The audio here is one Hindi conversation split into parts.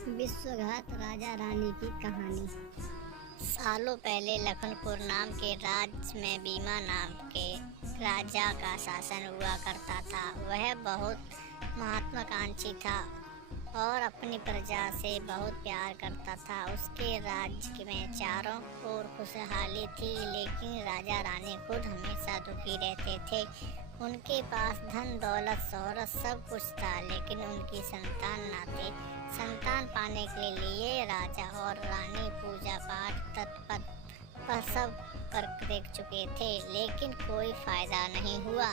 विश्वघात राजा रानी की कहानी। सालों पहले लखनपुर नाम के राज्य में बीमा नाम के राजा का शासन हुआ करता था। वह बहुत महत्वाकांक्षी था और अपनी प्रजा से बहुत प्यार करता था। उसके राज्य में चारों ओर खुशहाली थी, लेकिन राजा रानी खुद हमेशा दुखी रहते थे। उनके पास धन दौलत शोहरत सब कुछ था, लेकिन उनकी संतान न थी। संतान पाने के लिए राजा और रानी पूजा पाठ तत्पर पर सब कर देख चुके थे, लेकिन कोई फायदा नहीं हुआ।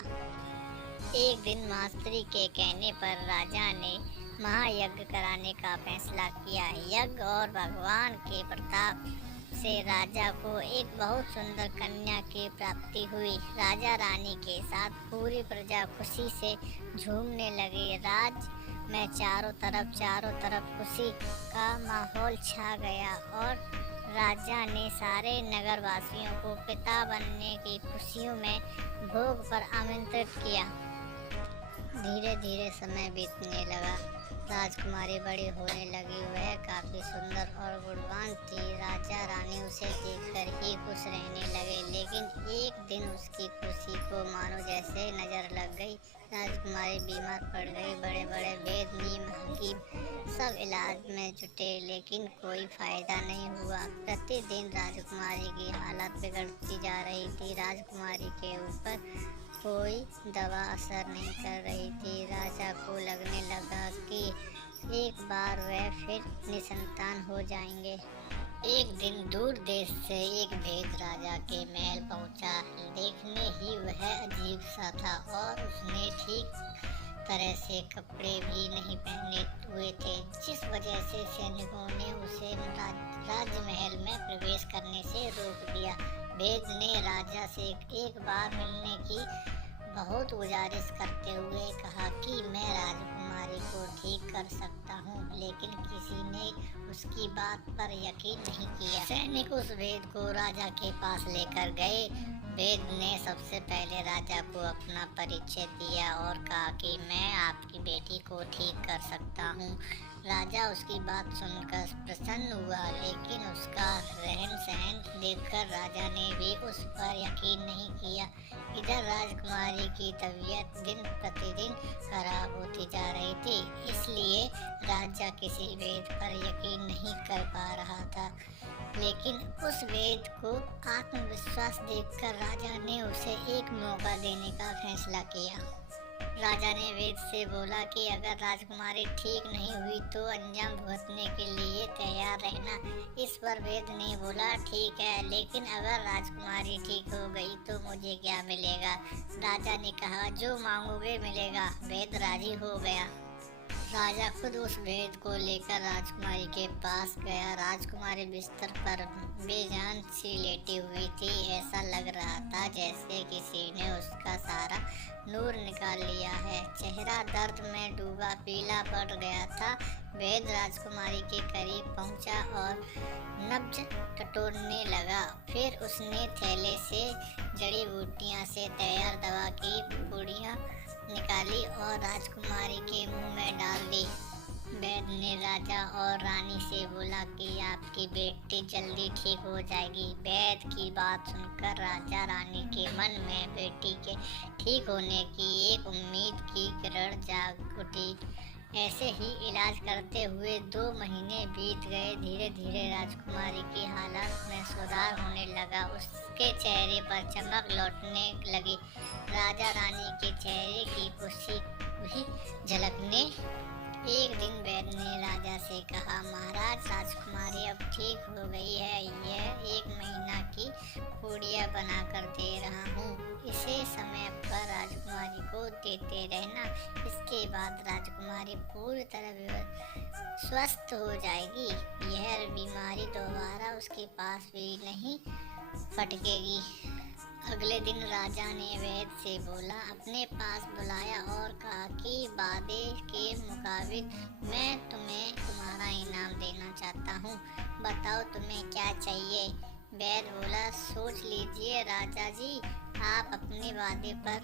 एक दिन मास्टरी के कहने पर राजा ने महायज्ञ कराने का फैसला किया। यज्ञ और भगवान के प्रताप से राजा को एक बहुत सुंदर कन्या की प्राप्ति हुई। राजा रानी के साथ पूरी प्रजा खुशी से झूमने लगी। राज्य में चारों तरफ खुशी का माहौल छा गया और राजा ने सारे नगरवासियों को पिता बनने की खुशियों में भोग पर आमंत्रित किया। धीरे धीरे समय बीतने लगा। राजकुमारी बड़ी होने लगी। वह काफी सुंदर और गुणवान थी। राजा रानी उसे देखकर ही खुश रहने लगे, लेकिन एक दिन उसकी खुशी को मानो जैसे नजर लग गई। राजकुमारी बीमार पड़ गई। बड़े बड़े वैद्य नीम हकीम सब इलाज में जुटे, लेकिन कोई फायदा नहीं हुआ। प्रतिदिन राजकुमारी की हालत बिगड़ती जा रही थी। राजकुमारी के ऊपर कोई दवा असर नहीं कर रही थी। राजा को लगने लगा कि एक बार वह फिर निसंतान हो जाएंगे। एक दिन दूर देश से एक वैद्य राजा के महल पहुंचा। देखने ही वह अजीब सा था और उसने ठीक तरह से कपड़े भी नहीं पहने हुए थे, जिस वजह से सैनिकों ने उसे राजमहल में प्रवेश करने से रोक दिया। वैद्य ने राजा से एक बार मिलने की बहुत गुजारिश करते हुए कहा कि मैं राजकुमारी को ठीक कर सकता हूँ, लेकिन किसी ने उसकी बात पर यकीन नहीं किया। सैनिक उस वैद्य को राजा के पास लेकर गए। वैद्य ने सबसे पहले राजा को अपना परिचय दिया और कहा कि मैं आपकी बेटी को ठीक कर सकता हूँ। राजा उसकी बात सुनकर प्रसन्न हुआ, लेकिन उसका रहन सहन देखकर राजा ने भी उस पर यकीन नहीं किया। इधर राजकुमारी की तबीयत दिन प्रतिदिन खराब होती जा रही थी, इसलिए राजा किसी वैद्य पर यकीन नहीं कर पा रहा था। लेकिन उस वैद्य को आत्मविश्वास देखकर राजा ने उसे एक मौका देने का फैसला किया। राजा ने वैद्य से बोला कि अगर राजकुमारी ठीक नहीं हुई तो अंजाम भुगतने के लिए तैयार रहना। इस पर वैद्य ने बोला ठीक है, लेकिन अगर राजकुमारी ठीक हो गई तो मुझे क्या मिलेगा? राजा ने कहा जो मांगोगे मिलेगा। वैद्य राजी हो गया। राजा खुद उस वैद्य को लेकर राजकुमारी के पास गया। राजकुमारी बिस्तर पर बेजान सी लेटी हुई थी। ऐसा लग रहा था जैसे किसी ने उसका सारा नूर निकाल लिया है। चेहरा दर्द में डूबा पीला पड़ गया था। वैद्य राजकुमारी के करीब पहुंचा और नब्ज टटोलने लगा। फिर उसने थैले से जड़ी बूटियां से तैयार दवा की पुड़ियां निकाली और राजकुमारी के मुंह में डाल दी। वैद्य ने राजा और रानी से बोला कि आपकी बेटी जल्दी ठीक हो जाएगी। वैद्य की बात सुनकर राजा रानी के मन में बेटी के ठीक होने की एक उम्मीद की किरण जाग उठी। ऐसे ही इलाज करते हुए 2 महीने बीत गए। धीरे धीरे राजकुमारी की हालत में सुधार होने लगा। उसके चेहरे पर चमक लौटने लगी। राजा रानी के चेहरे की खुशी भी झलकने। एक दिन वैद्य ने राजा से कहा महाराज, राजकुमारी अब ठीक हो गई है। यह 1 महीना की पूड़ियाँ बनाकर दे रहा हूँ। इसे समय पर राजकुमारी को देते रहना। इसके बाद राजकुमारी पूरी तरह स्वस्थ हो जाएगी। यह बीमारी दोबारा उसके पास भी नहीं फटकेगी। अगले दिन राजा ने वैद्य से बोला अपने पास बुलाया और कहा कि वादे के मुताबिक मैं तुम्हें तुम्हारा इनाम देना चाहता हूँ। बताओ तुम्हें क्या चाहिए? वैद्य बोला सोच लीजिए राजा जी, आप अपने वादे पर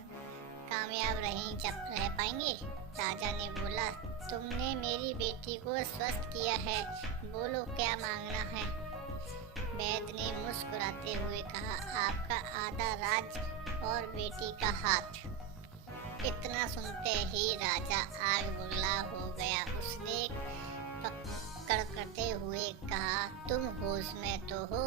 कामयाब रह पाएंगे? राजा ने बोला तुमने मेरी बेटी को स्वस्थ किया है, बोलो क्या मांगना है। वैद्य ने मुस्कुराते हुए कहा, आपका आधा राज और बेटी का हाथ। इतना सुनते ही राजा आग बुगला हो गया। उसने कड़कते हुए कहा, तुम होश में तो हो?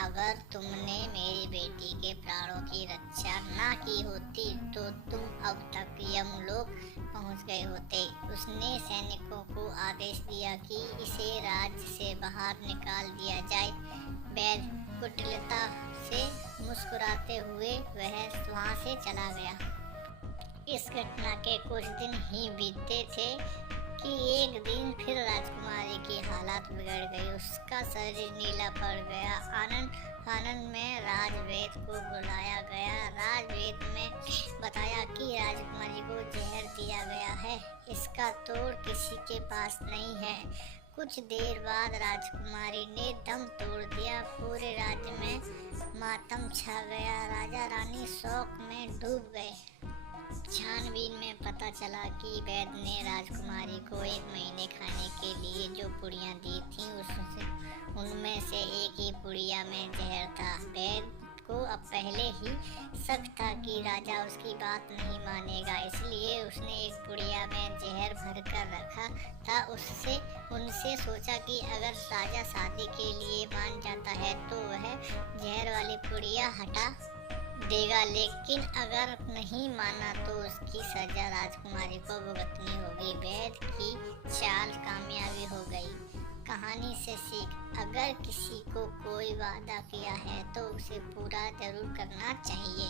अगर तुमने मेरी बेटी के प्राणों की रक्षा ना की होती तो तुम अब तक यमलोक पहुंच गए होते। उसने सैनिकों को आदेश दिया कि इसे राज्य से बाहर निकाल दिया जाए। वैद्य कुटिलता से मुस्कुराते हुए वह वहां से चला गया। इस घटना के कुछ दिन ही बीते थे कि एक दिन फिर राजकुमारी की हालत बिगड़ गई। उसका शरीर नीला पड़ गया। आनंद में राजवेद को बुलाया गया। राजवेद में बताया कि राजकुमारी को जहर दिया गया है, इसका तोड़ किसी के पास नहीं है। कुछ देर बाद राजकुमारी ने दम तोड़ दिया। पूरे राज्य में मातम छा गया। राजा रानी शोक में डूब गए। छानबीन में पता चला कि वैद्य ने राजकुमारी को 1 महीने खाने के लिए जो पुड़ियाँ दी थीं उनमें से एक ही पुड़िया में जहर था। वैद्य को अब पहले ही शक था कि राजा उसकी बात नहीं मानेगा, इसलिए उसने एक पुड़िया में जहर भरकर रखा था। उनसे सोचा कि अगर राजा शादी के लिए मान जाता है तो वह जहर वाली पुड़िया हटा देगा, लेकिन अगर नहीं माना तो उसकी सजा राजकुमारी को भुगतनी होगी। वैद्य की चाल कामयाबी हो गई। कहानी से सीख, अगर किसी को कोई वादा किया है तो उसे पूरा जरूर करना चाहिए।